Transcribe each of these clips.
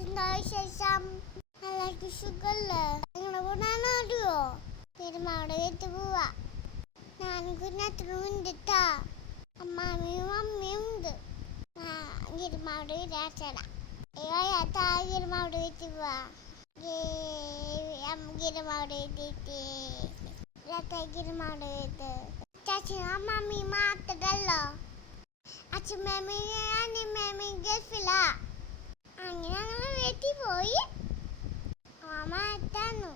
എന്താ വിശേഷം? എല്ലാവർക്കും സുഖല്ലേ? നിങ്ങളെ കൂടാൻ അറിയോ? പെരുമാവിടെ വീട്ടിൽ പോവാ. ഞാനും കുഞ്ഞാറ്റനും ഉണ്ടിട്ടാ. അമ്മാമ്മയും അമ്മയും ഉണ്ട്. ഗിരിമാവിടെ വീടാച്ചടാ. ഗിരിമാവിടെ വീട്ടിൽ പോവാ. ഗിരിമാവിടെ വീട്ടിൽ ഗിരിമാവിടെ വീട്ടിൽ ചാച്ചനും അമ്മാമ്മയും മാത്രല്ലോ. അച്ഛമ്മയും അനിയമ്മയും ഗൾഫിലാ. അങ്ങനെ ഞങ്ങൾ വീട്ടിൽ പോയി. അമ്മ എത്താന്നു.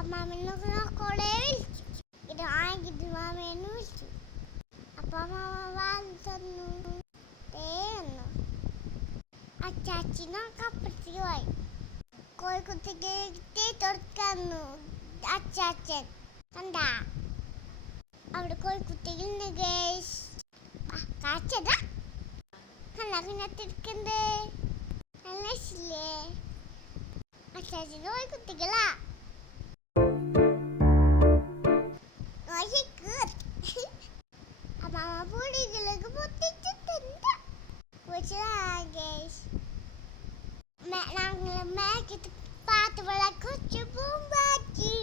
അമ്മാമ്മനെ കൊടേ വിളിച്ചു. ഗിരിമാമേനെ വിളിച്ചു. അപ്പൊ അമ്മാമ്മ വാൽ തന്നു. തേന്നു. അച്ചാച്ചിനൊക്കെ അപ്പുറത്തേക്ക് പോയി. കോഴിക്കുട്ടിക്ക് തീ തുറക്കാന്നു അച്ചാച്ചൻ. കണ്ടാ അവിടെ കോഴിക്കുട്ടികളുണ്ട് ഗേസ്. കാച്ചതാ കണ്ടാ കുഞ്ഞത്തിരിക്കണ്ടേ. നല്ല ഇഷ്ടല്ലേ? അച്ചാച്ചൻ്റെ കോഴിക്കുട്ടികളാ. അമ്മാമ്മ പൊടികളൊക്കെ പൊട്ടിച്ചിട്ടുണ്ട്. ഞങ്ങള് മേക്കത്ത് പാത്തുകളെ കൊച്ചു പൂമ്പാറ്റി.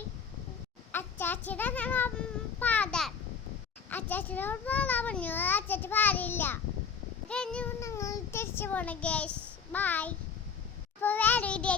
അച്ചാച്ചനെ പാടാൻ അച്ചാച്ചനോട് പാടാൻ പറഞ്ഞു. അച്ചാച്ചൻ പാടില്ല. കഴിഞ്ഞു ഞങ്ങൾ തിരിച്ചു പോണ ഗേസ്. ബൈ. അപ്പോൾ വേറെ വീഡിയോ